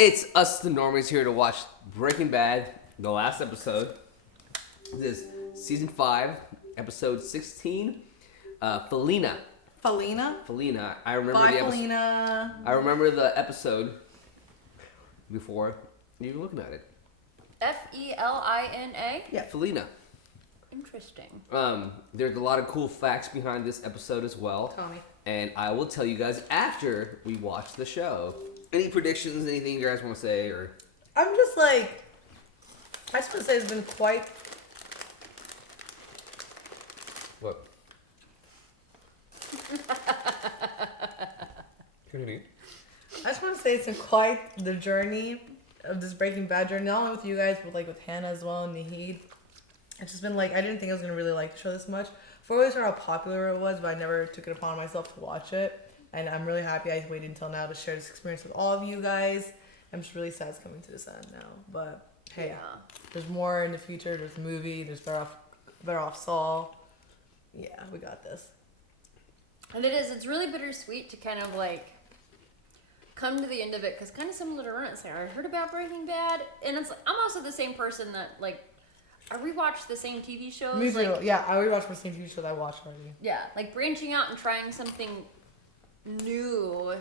It's us, the normies, here to watch Breaking Bad, the last episode. This is season 5, episode 16. Felina. Felina. I remember Bye, the episode. Felina. I remember the episode before you were looking at it. Felina? Yeah, Felina. Interesting. There's a lot of cool facts behind this episode as well. Tell me. And I will tell you guys after we watch the show. Any predictions, anything you guys want to say? Or I'm just like, I just want to say it's been quite... What? I just want to say it's been quite the journey of this Breaking Bad journey. Not only with you guys, but like with Hannah as well and Naheed. It's just been like, I didn't think I was going to really like the show this much. For always heard how popular it was, but I never took it upon myself to watch it. And I'm really happy I waited until now to share this experience with all of you guys. I'm just really sad it's coming to this end now. But hey, there's more in the future. There's a movie. There's Better Off Saul. Yeah, we got this. And it is. It's really bittersweet to kind of like come to the end of it because kind of similar to Ryan saying, I heard about Breaking Bad, and it's like, I'm also the same person that like I rewatch the same TV shows. Me too. Like, yeah, I rewatched the same TV show that I watched already. Yeah, like branching out and trying something new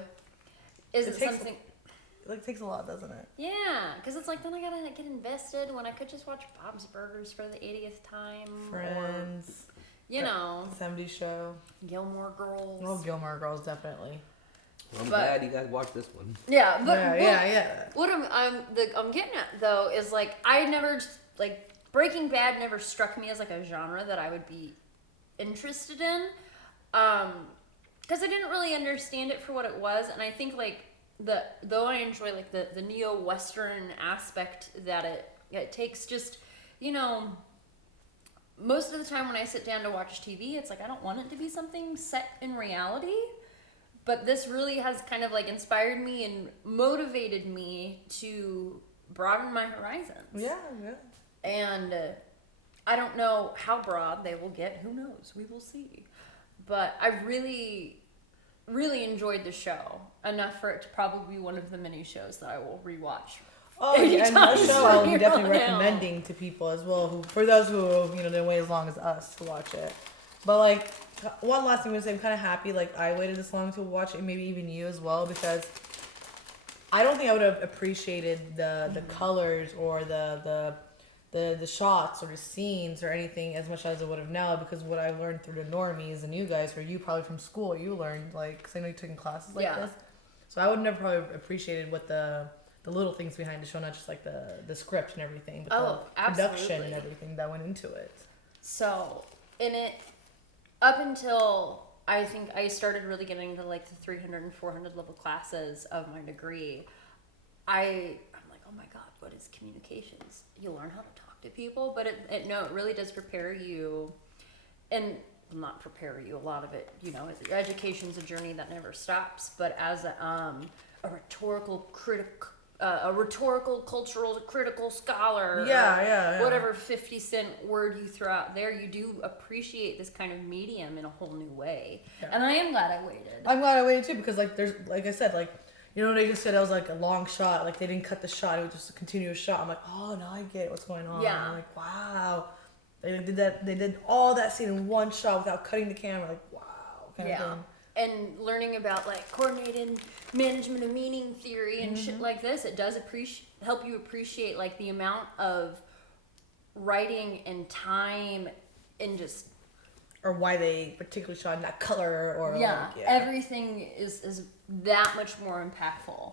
isn't something. It like takes a lot, doesn't it? Yeah, because it's like then I gotta get invested when I could just watch Bob's Burgers for the 80th time. Friends. Or, you know. 70s show. Gilmore Girls. Oh, Gilmore Girls, definitely. Well, I'm glad you guys watched this one. Yeah, but yeah. What I'm getting at though is like I never like Breaking Bad never struck me as like a genre that I would be interested in, because I didn't really understand it for what it was, and I think like though I enjoy like the neo-Western aspect that it takes, just most of the time when I sit down to watch TV, it's like I don't want it to be something set in reality. But this really has kind of like inspired me and motivated me to broaden my horizons. Yeah. And I don't know how broad they will get. Who knows? We will see. But I really, really enjoyed the show enough for it to probably be one of the many shows that I will rewatch. Oh, yeah, and that show I'll be definitely recommending to people as well. For those who didn't wait as long as us to watch it. But like, one last thing I'm gonna say, I'm kind of happy like I waited this long to watch it, maybe even you as well, because I don't think I would have appreciated the colors or the shots or the scenes or anything as much as I would have now, because what I learned through the normies and you guys, or you probably from school, you learned like, because I know you took in classes like this, so I would never probably appreciated what the little things behind the show, not just like the script and everything, but the production and everything that went into it. So in it, up until I think I started really getting into like the 300 and 400 level classes of my degree, I'm like, oh my God, what is communications? You learn how to talk to people, but it really does prepare you, and not prepare you, a lot of it, education's a journey that never stops, but as a rhetorical cultural critical scholar, whatever 50-cent word you throw out there, you do appreciate this kind of medium in a whole new way. And I am glad I waited. I'm glad I waited too, because like there's, like I said, like they just said it was like a long shot, like they didn't cut the shot, it was just a continuous shot. I'm like, oh, now I get what's going on. I'm like, wow, they did all that scene in one shot without cutting the camera, like wow, kind of thing. And learning about like coordinated management of meaning theory and shit like this, it does help you appreciate like the amount of writing and time and just, or why they particularly shot in that color, or everything is that much more impactful.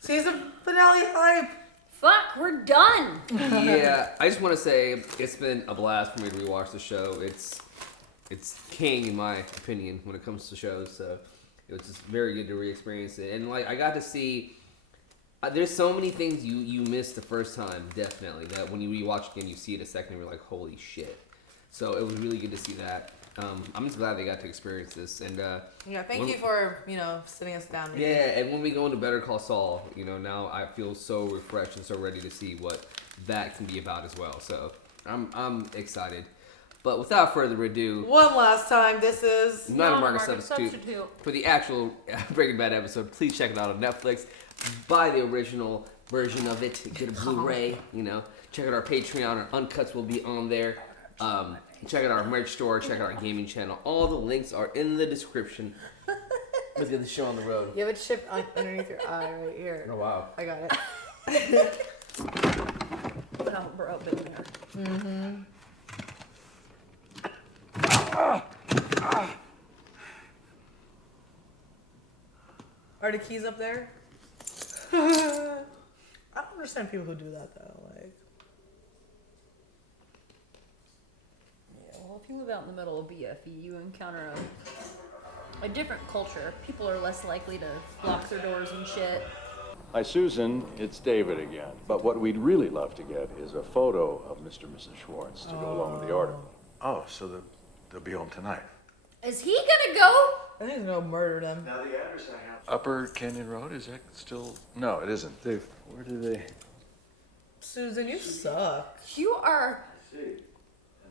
Season finale hype. Fuck, we're done. Yeah, I just want to say it's been a blast for me to rewatch the show. It's king in my opinion when it comes to shows, so it was just very good to re-experience it. And like I got to see, there's so many things you missed the first time, definitely, that when you rewatch again you see it a second and you're like, holy shit. So it was really good to see that. I'm just glad they got to experience this. And thank you for sitting us down. Yeah, and when we go into Better Call Saul, now I feel so refreshed and so ready to see what that can be about as well. So I'm excited. But without further ado, One last time, this is not a market substitute. For the actual Breaking Bad episode, please check it out on Netflix. Buy the original version of it. Get a Blu-ray, you know. Check out our Patreon. Our Uncuts will be on there. Check out our merch store. Check out our gaming channel. All the links are in the description. Let's get the show on the road. You have a chip underneath your eye right here. Oh, wow. I got it. Oh, bro, been there. Mm-hmm. Are the keys up there? I don't understand people who do that though. Like, Yeah, well, if you live out in the middle of BFE, you encounter a different culture. People are less likely to lock their doors and shit. Hi, Susan. It's David again. But what we'd really love to get is a photo of Mr. and Mrs. Schwartz to go along with the article. Oh, so they'll be home tonight. Is he gonna go? I think they're gonna murder them. Now the address I have. Upper Canyon Road, is that still? No, it isn't. Dave, where do they? Susan, you suck. You are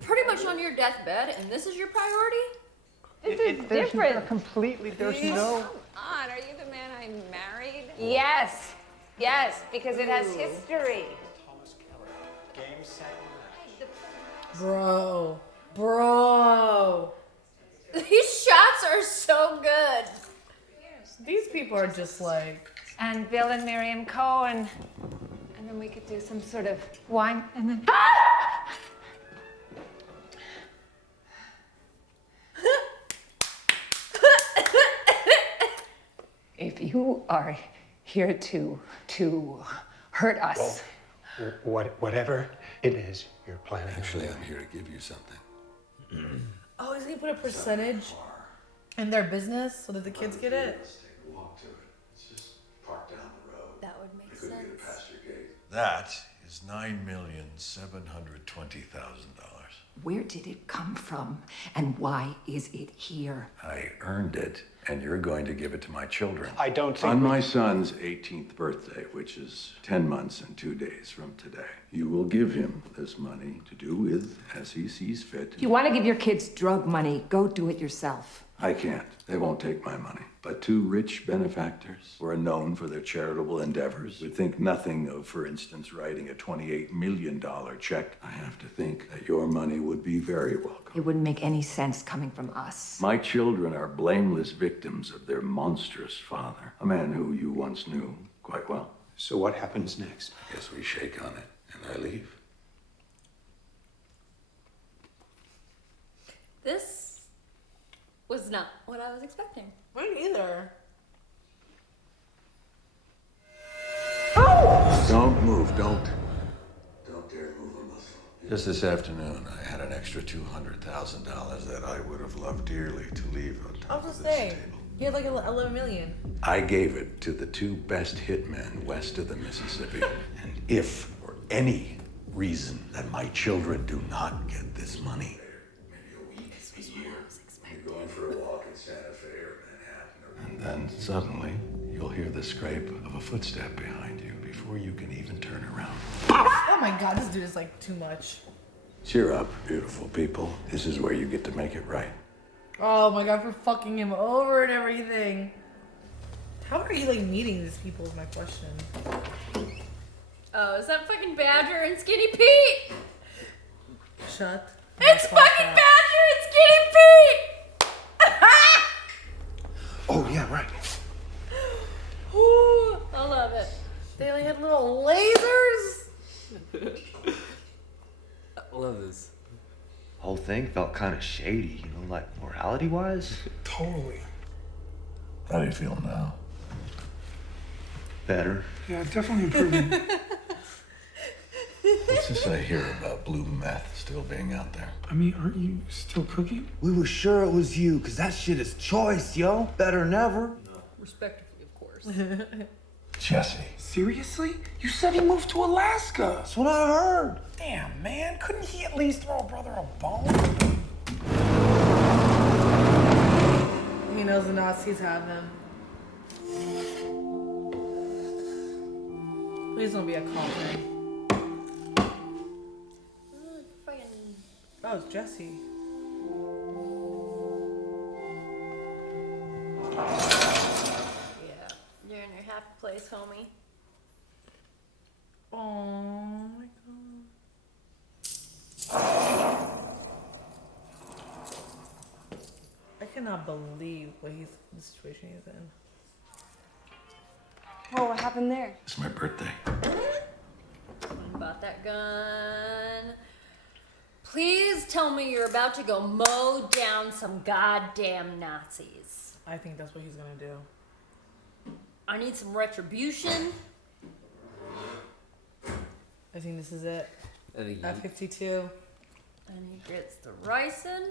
pretty much on your deathbed, and this is your priority? This is different. There's no. Come on, are you the man I married? Yes, yes, because it has history. Thomas Keller. Game, set, match. Bro. These shots are so good. These people are just like. And Bill and Miriam Cohen. And then we could do some sort of wine and then. If you are here to hurt us. Whatever it is you're planning. Actually, I'm here to give you something. Oh, is he put a percentage in their business so that the kids get it? Let's take a walk to it. It's just parked down the road. That would make I couldn't get it sense. past your gate. That is $9,720,000. Where did it come from, and why is it here? I earned it, and you're going to give it to my children. I don't think. On my son's 18th birthday, which is 10 months and 2 days from today, you will give him this money to do with as he sees fit. If you want to give your kids drug money, go do it yourself. I can't. They won't take my money. But two rich benefactors who are known for their charitable endeavors would think nothing of, for instance, writing a $28 million check. I have to think that your money would be very welcome. It wouldn't make any sense coming from us. My children are blameless victims of their monstrous father, a man who you once knew quite well. So what happens next? I guess we shake on it and I leave. This was not what I was expecting. Me neither. Don't move, don't dare move a muscle. Just this afternoon, I had an extra $200,000 that I would have loved dearly to leave on I top was of just this saying. table. You had like 11 million. I gave it to the two best hitmen west of the Mississippi. And if for any reason that my children do not get this money, maybe a week, a year, you're going for a walk in Santa Fe or Manhattan, and then suddenly you'll hear the scrape of a footstep behind you before you can even turn around. Oh my god, this dude is like too much. Cheer up, beautiful people. This is where you get to make it right. Oh my god, for fucking him over and everything. How are you like meeting these people is my question. Oh, is that fucking Badger and Skinny Pete? Shut. It's the fuck fucking up. Badger and Skinny Pete! Oh, yeah, right. Ooh, I love it. They like had little lasers. I love this. Whole thing felt kind of shady, you know, like morality-wise. Totally. How do you feel now? Better. Yeah, definitely improving. What's this I hear about blue meth still being out there? I mean, aren't you still cooking? We were sure it was you, because that shit is choice, yo. Better than ever. Respectively, of course. Jesse. Seriously? You said he moved to Alaska. That's what I heard. Damn, man. Couldn't he at least throw a brother a bone? He knows the Nazis have him. Please don't be a coffin. Fucking Oh, it's Jesse. Yeah, you're in your happy place, homie. Oh my god. I cannot believe the situation he's in. Oh, what happened there? It's my birthday. About that gun. Please tell me you're about to go mow down some goddamn Nazis. I think that's what he's gonna do. I need some retribution. I think this is it. I think At 52. And he gets the ricin.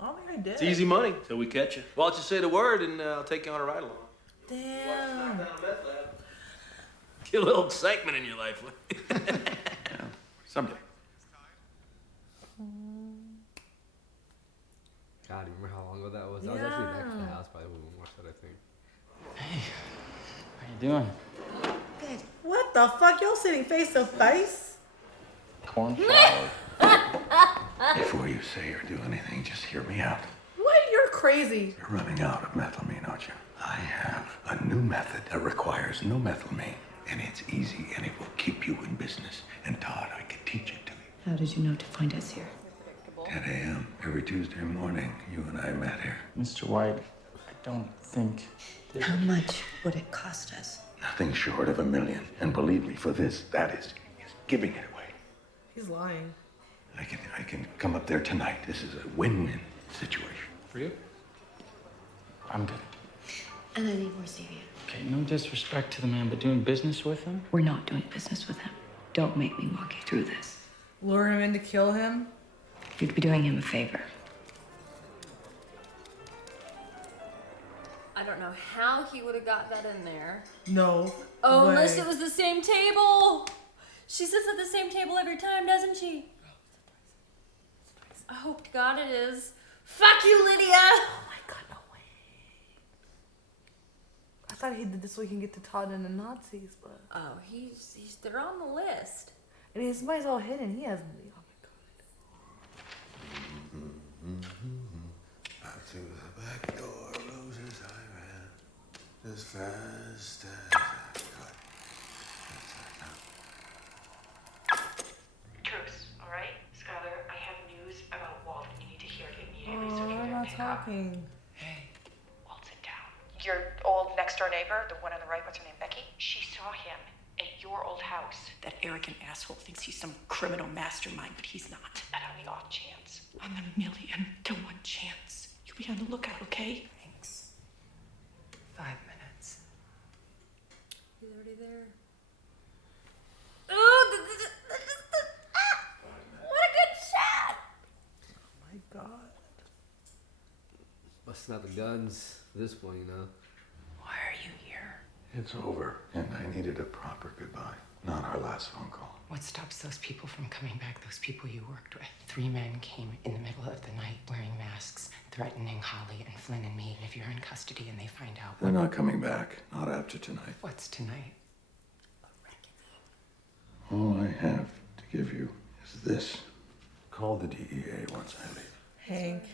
I don't think I did. It's easy money till we catch you. Why don't you say the word and I'll take you on a ride along. Damn. Get a little excitement in your life. Someday. God, do you remember how long ago that was? I was actually back at the house probably when we watched that, I think. Hey, how you doing? Good. What the fuck? Y'all sitting face to face? Cornflower. Before you say or do anything, just hear me out. What? You're crazy. You're running out of methylamine, aren't you? I have a new method that requires no methylamine, and it's easy, and it will keep you in business. And Todd, I can teach it to you. How did you know to find us here? 10 a.m. every Tuesday morning, you and I met here. Mr. White, I don't think... How much would it cost us? Nothing short of $1 million. And believe me, for this, that is giving it away. He's lying. I can come up there tonight. This is a win-win situation. For you? I'm good. And I need more stevia. Okay, no disrespect to the man, but doing business with him? We're not doing business with him. Don't make me walk you through this. Lure him in to kill him? You'd be doing him a favor. I don't know how he would have got that in there. No. Oh, way. unless it was the same table. She sits at the same table every time, doesn't she? I hope to God it is. Fuck you, Lydia! Oh my god, no way. I thought he did this so he can get to Todd and the Nazis, but... Oh, they're on the list. And his money's all hidden. He has... Oh my god. Out through the back door, roses I ran, as fast as I could. Truce, all right? Skylar, I have news about Walt and you need to hear it immediately so Oh, you I'm can not pick up. talking. Walt, sit down. Your old next door neighbor, the one on the right, what's her name, Becky? She saw him at your old house. That arrogant asshole thinks he's some criminal mastermind, but he's not. And on the off chance. On the 1,000,000 to 1 chance. You be on the lookout, okay? Thanks. 5 minutes. He's already there. Oh, what a good shot! Oh my god. Busting out the guns at this point, you know. Why are you here? It's over, and I needed a proper goodbye, not our last phone call. What stops those people from coming back, those people you worked with? 3 men came in the middle of the night wearing masks, threatening Holly and Flynn and me. And if you're in custody and they find out... They're not coming back, not after tonight. What's tonight? All I have to give you is this. Call the DEA once I leave. Hank.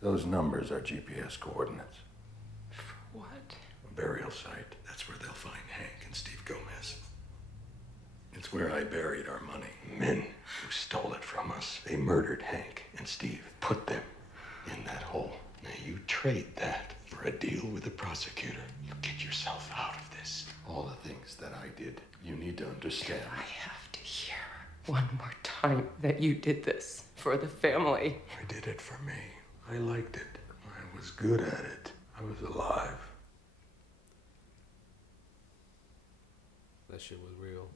Those numbers are GPS coordinates. What? A burial site. That's where they'll find Hank and Steve Gomez. It's where I buried our money. Men who stole it from us. They murdered Hank and Steve. Put them in that hole. Now you trade that for a deal with the prosecutor. You get yourself out of this. All the things that I did, you need to understand. I have to hear one more time that you did this for the family. I did it for me. I liked it. I was good at it. I was alive. That shit was real.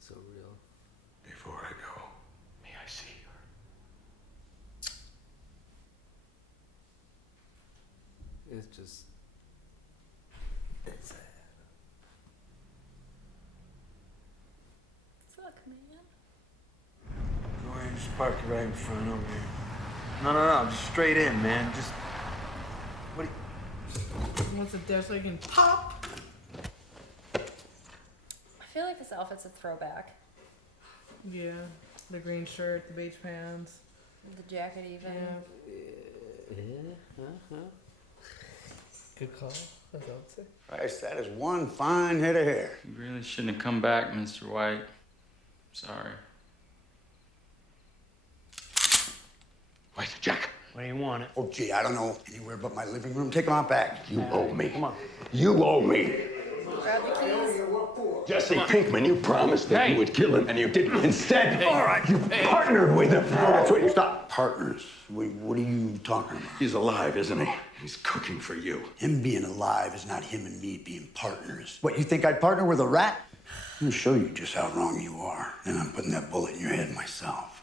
So real. Before I go, may I see her? It's just... It's sad. Fuck, man. Go ahead and just park it right in front over here. No, just straight in, man. Just... What do He wants it there so he can pop. I feel like this outfit's a throwback. Yeah, the green shirt, the beige pants. The jacket even. Yeah. Good call. That's what I would say. Christ, that is one fine head of hair. You really shouldn't have come back, Mr. White. Sorry. Wait, Jack. What do you want? Oh, gee, I don't know anywhere but my living room. Take him out back. You owe me. Come on. You owe me. Grab the keys. Jesse Pinkman, you promised that you would kill him, and you didn't. Instead, All right. you partnered with him. That's what you Stop. Partners. What are you talking about? He's alive, isn't he? He's cooking for you. Him being alive is not him and me being partners. What, you think I'd partner with a rat? I'm gonna show you just how wrong you are. And I'm putting that bullet in your head myself.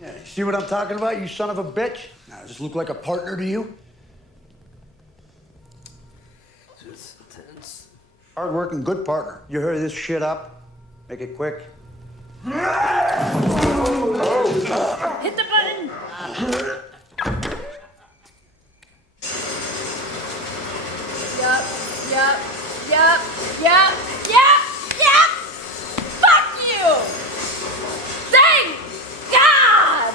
Yeah, you see what I'm talking about, you son of a bitch? Now, does this look like a partner to you? Just tense. Hard-working, good partner. You hurry this shit up, make it quick. Hit the button. Yep. Fuck you. Thank God.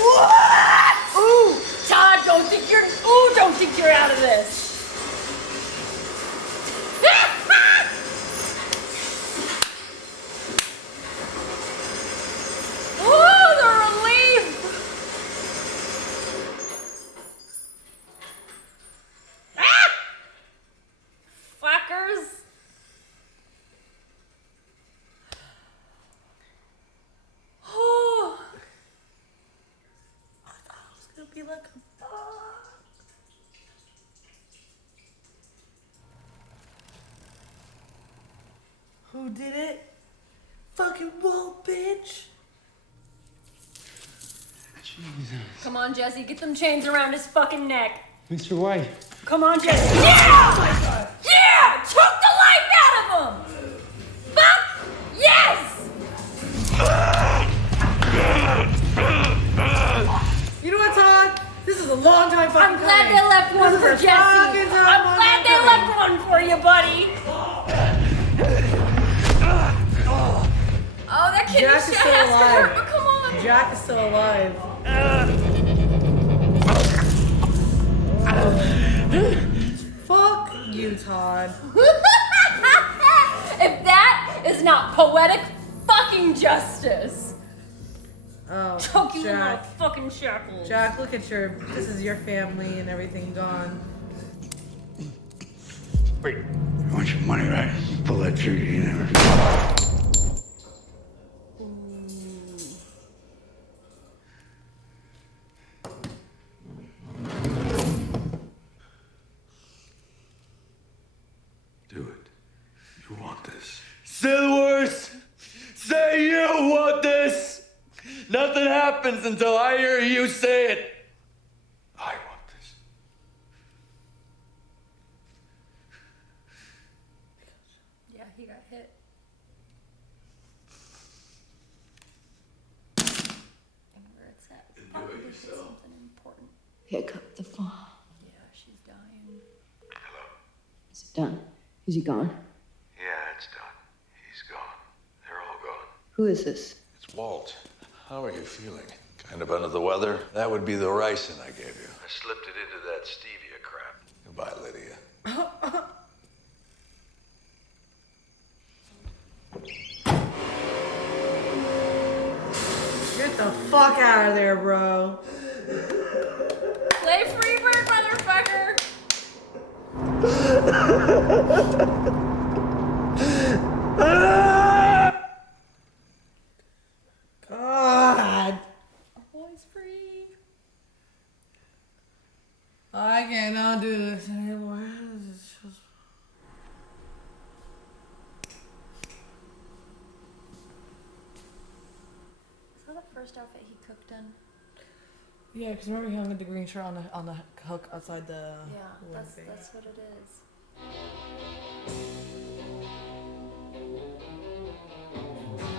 What? Ooh, Todd, don't think you're out of this. Ooh, the relief. Fuckers. Oh. I thought it was gonna be like a bug. Who did it? Fucking Walt, bitch. Come on, Jesse, get them chains around his fucking neck. Mr. White. Come on, Jesse. Yeah! Yeah! Choke the life out of him! Fuck! Yes! You know what, Todd? This is a long time fucking I'm glad coming. they left one This for is a Jesse. fucking time I'm glad they coming. left one for you, buddy. Oh, that kid Jack has is to still hurt, alive. but come on. Jack is still alive. Fuck you, Todd. If that is not poetic fucking justice. Oh, Choke you in little Jack. fucking shackles. Jack, look at this is your family and everything gone. Wait, you want your money, right? You pull that trigger, you never. Do it. You want this. Say the words. Say you want this. Nothing happens until I hear you say it. I want this. Yeah, he got hit. And where it's at. Probably did something important. Pick up the phone. Yeah, she's dying. Is it done? Is he gone? Yeah, it's done. He's gone. They're all gone. Who is this? It's Walt. How are you feeling? Kind of under the weather? That would be the ricin I gave you. I slipped it into that stevia crap. Goodbye, Lydia. Get the fuck out of there, bro. Play Freebird, motherfucker! God. Our boy's free. I cannot do this anymore. This is just... Is that the first outfit he cooked in? Yeah, because remember he hung the green shirt on the hook outside the... Yeah, that's what it is.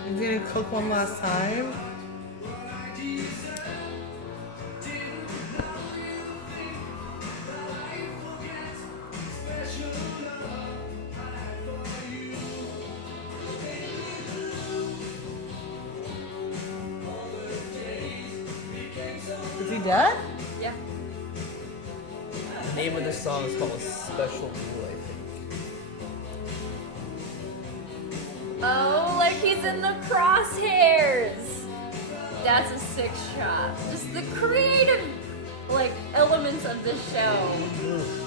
He's gonna cook one last time. Is he dead? Yeah. The name of this song is called Special Rule, I think. Oh, like he's in the crosshairs. That's a sick shot. Just the creative, like, elements of the show.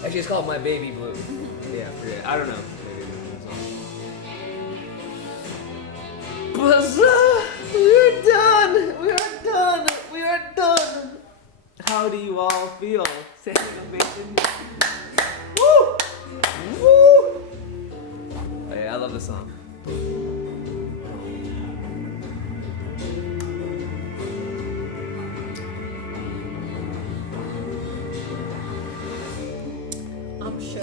Actually, it's called My Baby Blue. Yeah, forget. I don't know. We're done. We are done. We are done. How do you all feel? Standing ovation. Woo! Woo! Oh, yeah, I love this song. I'm shook.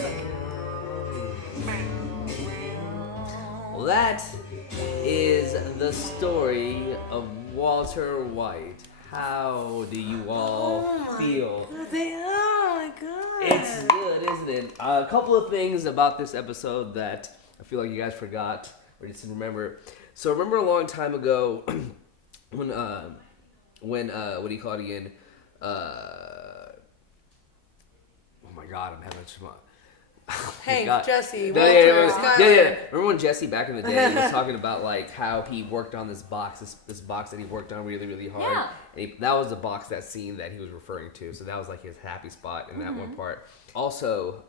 Well, that is the story of Walter White. How do you all feel? Oh my god. It's good, isn't it? A couple of things about this episode that I feel like you guys forgot or just didn't remember. So remember a long time ago when what do you call it again? Oh my god, I'm having a Hey, God. Jesse, No, Walter, yeah. Skyler. Remember when Jesse back in the day was talking about like how he worked on this box that he worked on really, really hard. Yeah. And that was the box, that scene that he was referring to. So that was like his happy spot in that one part. Also,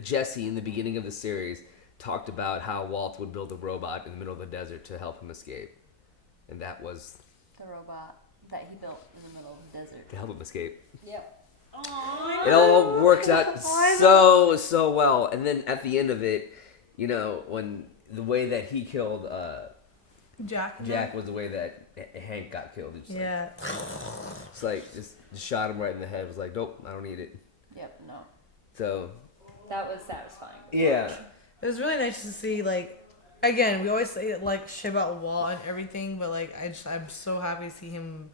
Jesse in the beginning of the series talked about how Walt would build a robot in the middle of the desert to help him escape, and that was The robot that he built in the middle of the desert. to help him escape. Yep. It all works out so well, and then at the end of it, you know, when the way that he killed Jack was the way that Hank got killed. It's Yeah. it's like just shot him right in the head. It was like, nope, I don't need it. Yep. No. So That was satisfying. yeah, It was really nice to see, like, again, we always say like shit about Walt and everything, but like I'm so happy to see him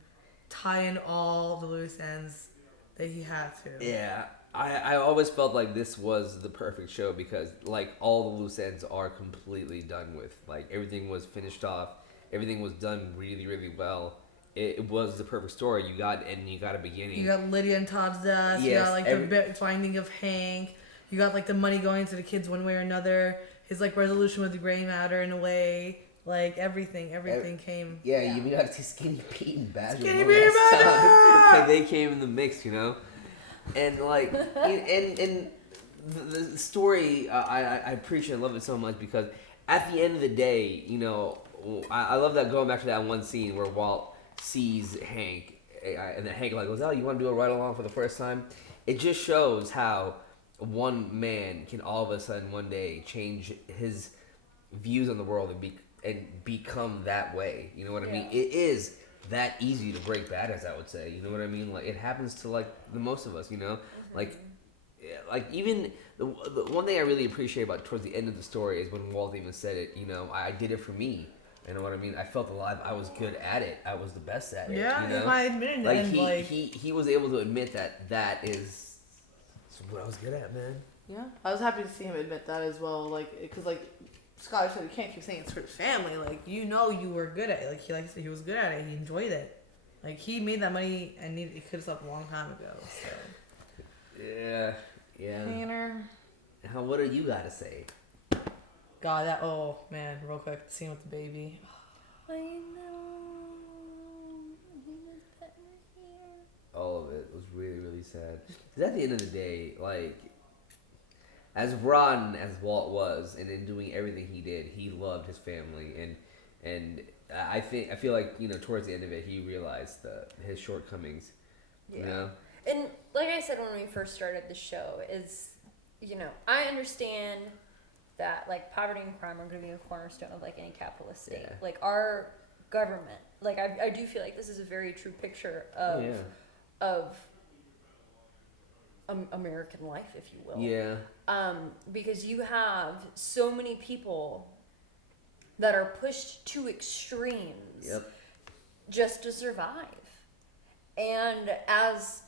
tie in all the loose ends that he had to. yeah. I always felt like this was the perfect show because like all the loose ends are completely done with. Like everything was finished off. Everything was done really, really well. It was the perfect story. You got a beginning. You got Lydia and Todd's death. You Yes, got like the finding of Hank. You got like the money going to the kids one way or another. His like resolution with the gray matter in a way. Like everything came. Yeah, you even got to see Skinny Pete and Badger. Skinny one Pete last and time. Like, they came in the mix, you know, and like and the story I appreciate and love it so much because at the end of the day, you know, I love that going back to that one scene where Walt sees Hank and then Hank like goes, "Oh, you want to do a ride along for the first time?" It just shows how one man can all of a sudden one day change his views on the world and become that way. You know what I mean? It is that easy to break bad, as I would say. You know what I mean? Like it happens to like the most of us. You know, like even the one thing I really appreciate about towards the end of the story is when Walt even said it. You know, I did it for me. You know what I mean? I felt alive. I was good at it. I was the best at it. Yeah, you know? I admitted it. Like And he was able to admit that is what I was good at, man. Yeah, I was happy to see him admit that as well. Like, because like Scott said, you can't keep saying it's for his family. Like, you know, you were good at it. Like he said, he was good at it. He enjoyed it. Like he made that money and he could have stopped a long time ago. So. Yeah. Tanner. Now, what do you got to say? God, that man, real quick, the scene with the baby. I know. All of it was really, really sad. Because at the end of the day, like, as rotten as Walt was, and in doing everything he did, he loved his family, and I feel like, you know, towards the end of it, he realized his shortcomings. Yeah. You know? And like I said when we first started the show, is, you know, I understand that like poverty and crime are going to be a cornerstone of like any capitalist state. Yeah. Like our government, like I do feel like this is a very true picture of American life, if you will. Yeah. Because you have so many people that are pushed to extremes just to survive. And as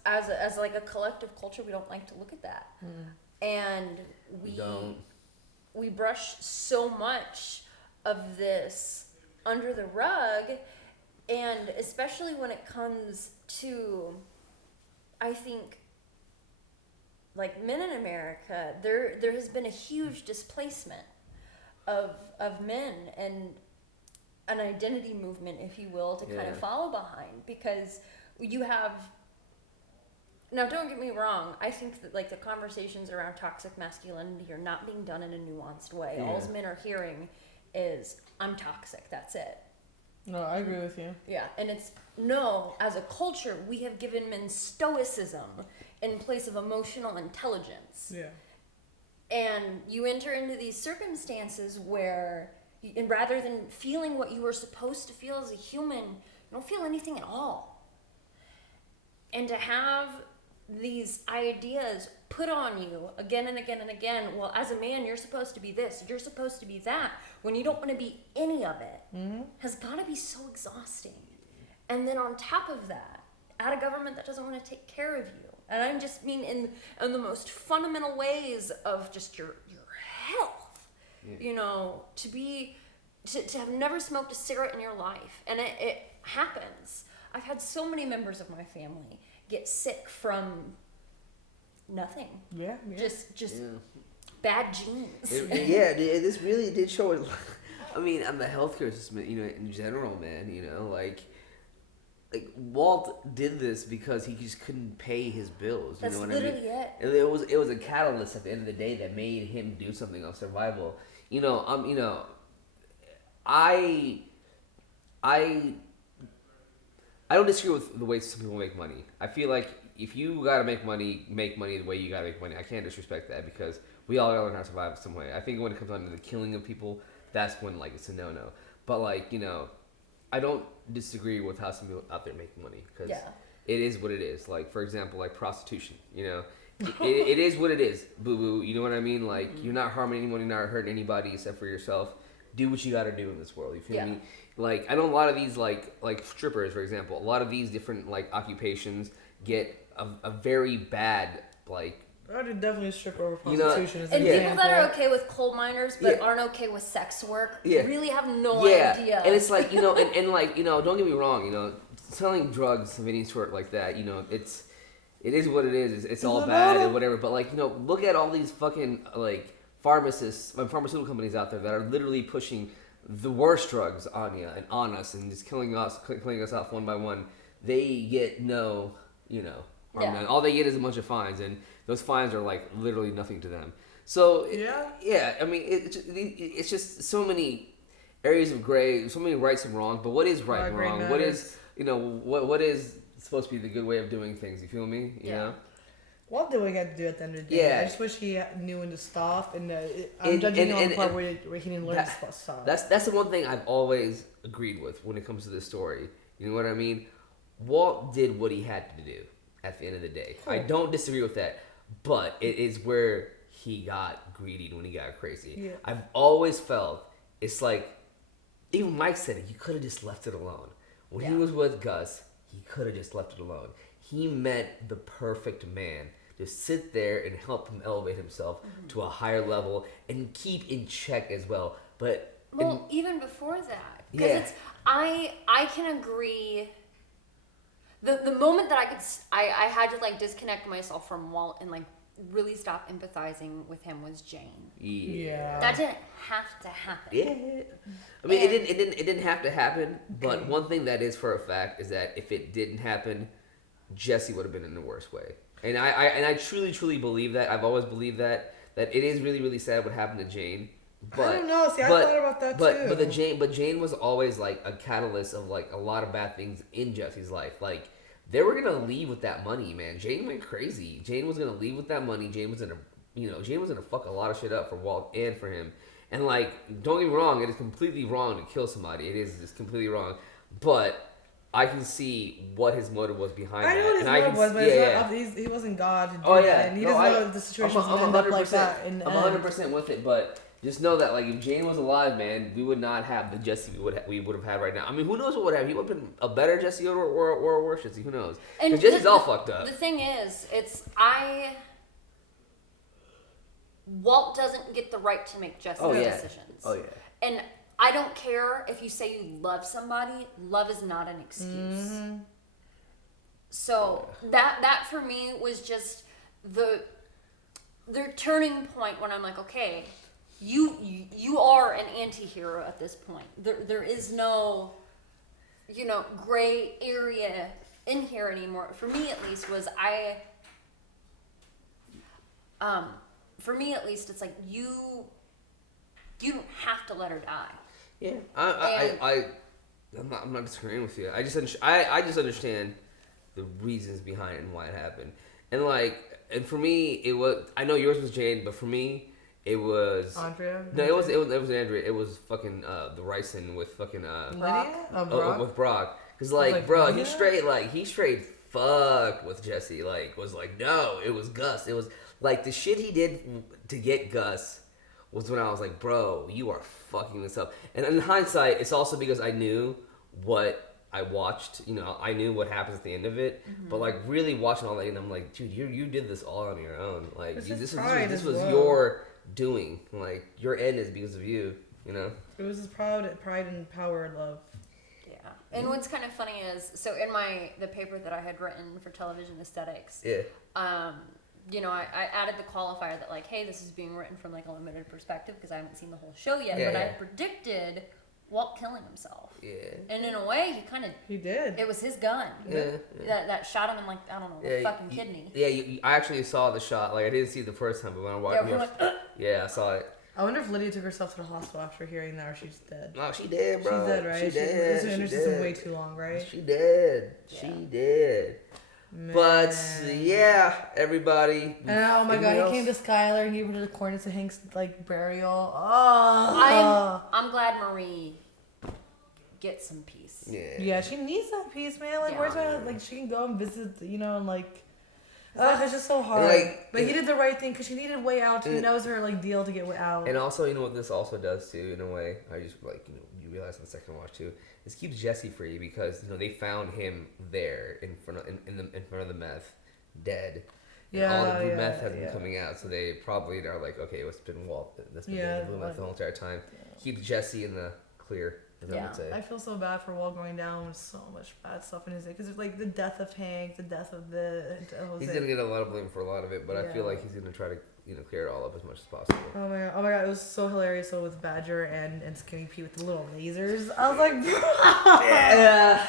like a collective culture, we don't like to look at that. And we brush so much of this under the rug, and especially when it comes to, I think, like men in America, there has been a huge displacement of men and an identity movement, if you will, to kind of follow behind, because you have. Now, don't get me wrong. I think that like the conversations around toxic masculinity are not being done in a nuanced way. All men are hearing is, "I'm toxic." That's it. No, I agree with you. Yeah, and it's no. As a culture, we have given men stoicism in place of emotional intelligence. Yeah. And you enter into these circumstances where, and rather than feeling what you were supposed to feel as a human, you don't feel anything at all. And to have these ideas put on you again and again and again, well, as a man, you're supposed to be this, you're supposed to be that, when you don't want to be any of it, has got to be so exhausting. And then on top of that, at a government that doesn't want to take care of you. And I just mean in the most fundamental ways of just your health. You know, to have never smoked a cigarette in your life. And it happens. I've had so many members of my family get sick from nothing. Yeah. Just bad genes. This really did show it. I mean, on the healthcare system, you know, in general, man, you know, like Walt did this because he just couldn't pay his bills. You That's know what literally I mean? it. And it was a catalyst at the end of the day that made him do something of survival. You know, I don't disagree with the way some people make money. I feel like if you gotta make money the way you gotta make money. I can't disrespect that because we all gotta learn how to survive some way. I think when it comes down to the killing of people, that's when like it's a no-no. But like, you know, I don't disagree with how some people out there make money because it is what it is. Like, for example, like prostitution, you know, it is what it is, boo-boo. You know what I mean? Like, you're not harming anyone, you're not hurting anybody except for yourself. Do what you gotta do in this world. You feel me? Like, I know a lot of these, like strippers, for example, a lot of these different, like, occupations get a very bad, like... I would definitely strip over You prostitution know, as an and example. people that are okay with coal miners but aren't okay with sex work really have no idea. And it's like, you know, and like, you know, don't get me wrong, you know, selling drugs of any sort like that, you know, it is what it is. It's all bad and whatever. But, like, you know, look at all these fucking, like, pharmaceutical companies out there that are literally pushing the worst drugs on you and on us and just killing us off one by one. They get no, you know, harm done. All they get is a bunch of fines, and those fines are like literally nothing to them. So I mean, it's just so many areas of gray, so many rights and wrong. But what is right and wrong? What is, you know, what is supposed to be the good way of doing things? You feel me? You know. Walt did what he had to do at the end of the day. I just wish he knew when to stop, and I'm judging on the part where he didn't learn to stop. That's the one thing I've always agreed with when it comes to this story. You know what I mean? Walt did what he had to do at the end of the day. Cool. I don't disagree with that, but it is where he got greedy when he got crazy. Yeah. I've always felt it's like, even Mike said it, you could have just left it alone. When he was with Gus, he could have just left it alone. He met the perfect man. Just sit there and help him elevate himself to a higher level and keep in check as well. But even before that, because I can agree. The moment that I had to like disconnect myself from Walt and like really stop empathizing with him was Jane. Yeah. That didn't have to happen. Yeah. I mean, it didn't have to happen. But one thing that is for a fact is that if it didn't happen, Jesse would have been in the worst way. And I truly believe that. I've always believed that it is really, really sad what happened to Jane. But, I don't know. See, I thought about that too. But Jane was always like a catalyst of like a lot of bad things in Jesse's life. Like, they were gonna leave with that money, man. Jane went crazy. Jane was gonna leave with that money. Jane was gonna fuck a lot of shit up for Walt and for him. And like, don't get me wrong, it is completely wrong to kill somebody. It is just completely wrong. But I can see what his motive was behind that. I know what his motive was, but he wasn't God to do that. And he doesn't know if the situation was going to end up like that. I'm 100% with it, but just know that, like, if Jane was alive, man, we would not have the Jesse we would have had right now. I mean, who knows what would have? He would have been a better Jesse or a worse Jesse. Who knows? Because Jesse's all fucked up. The thing is, Walt doesn't get the right to make Jesse's decisions. Oh, yeah. And I don't care if you say you love somebody. Love is not an excuse. So that for me was just their turning point when I'm like, okay, you are an anti-hero at this point. There is no, gray area in here anymore. For me at least it's like you don't have to let her die. Yeah, I'm not disagreeing with you. I just understand the reasons behind it and why it happened. And for me, it was. I know yours was Jane, but for me, it was Andrea. No, it was Andrea. It was fucking the Ryson with fucking Brock? with Brock. Cause bro, he straight fucked with Jesse. Was like, no, it was Gus. It was like the shit he did to get Gus was when I was like, bro, you are fucking this up. And in hindsight, it's also because I knew what I watched. I knew what happens at the end of it. Mm-hmm. But really watching all that, and I'm like, dude, you did this all on your own. This was your doing. Your end is because of you. It was his pride and power and love. Yeah. And what's kind of funny is, so in the paper that I had written for television aesthetics, I added the qualifier that hey, this is being written from a limited perspective because I haven't seen the whole show yet, but I predicted Walt killing himself. Yeah. And in a way, he did. It was his gun. Yeah. That shot him in I don't know, the fucking kidney. Yeah, I actually saw the shot. I didn't see it the first time, but when I watched it, I saw it. I wonder if Lydia took herself to the hospital after hearing that, or she's dead. No, she dead, bro. She's dead, right? She dead. She's been in her system way too long, right? She dead. Yeah. She dead. Man. But yeah, everybody. And oh my god, he came to Skylar and gave her the cornets of Hank's burial. Oh, I'm glad Marie gets some peace. Yeah, she needs that peace, man. Where's my she can go and visit, and it's just so hard. But he did the right thing because she needed a way out. He knows her deal to get out. And also, what this also does too, in a way, I just you realize on the second watch too. This keeps Jesse free because they found him there in front of the meth, dead. And all the blue meth has been coming out, so they probably are like, okay, it's been Walt. That's been the blue meth the whole entire time. Keep Jesse in the clear. I feel so bad for Walt going down with so much bad stuff in his head because the death of Hank, the death of Jose. He's gonna get a lot of blame for a lot of it, but I feel like he's gonna try to clear it all up as much as possible. Oh my god, it was so hilarious. So with Badger and Skinny Pete with the little lasers, I was like, yeah.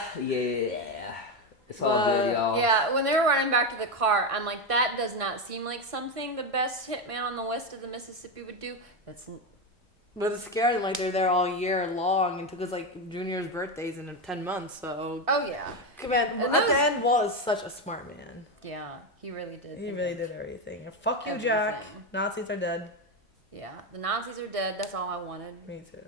It's all good, y'all. Yeah, when they were running back to the car, I'm like, that does not seem like something the best hitman on the west of the Mississippi would do. But it's scary, they're there all year long and took us Junior's birthdays in 10 months, so. Oh, yeah. Man, at the end, Walt is such a smart man. Yeah, he really did. He really did everything. And fuck you, Jack. Nazis are dead. Yeah, the Nazis are dead. That's all I wanted. Me too.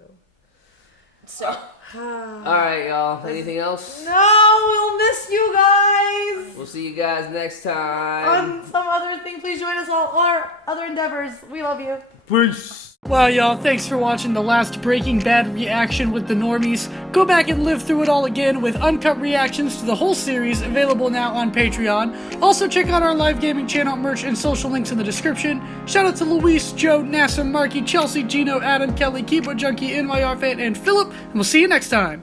So. Alright, y'all. Anything else? No, we'll miss you guys. We'll see you guys next time. On some other thing, please join us on our other endeavors. We love you. Peace. Well, y'all, thanks for watching the last Breaking Bad reaction with the normies. Go back and live through it all again with uncut reactions to the whole series available now on Patreon. Also, check out our live gaming channel, merch, and social links in the description. Shout out to Luis, Joe, NASA, Marky, Chelsea, Gino, Adam, Kelly, Keyboard Junkie, NYR Fan, and Philip, and we'll see you next time.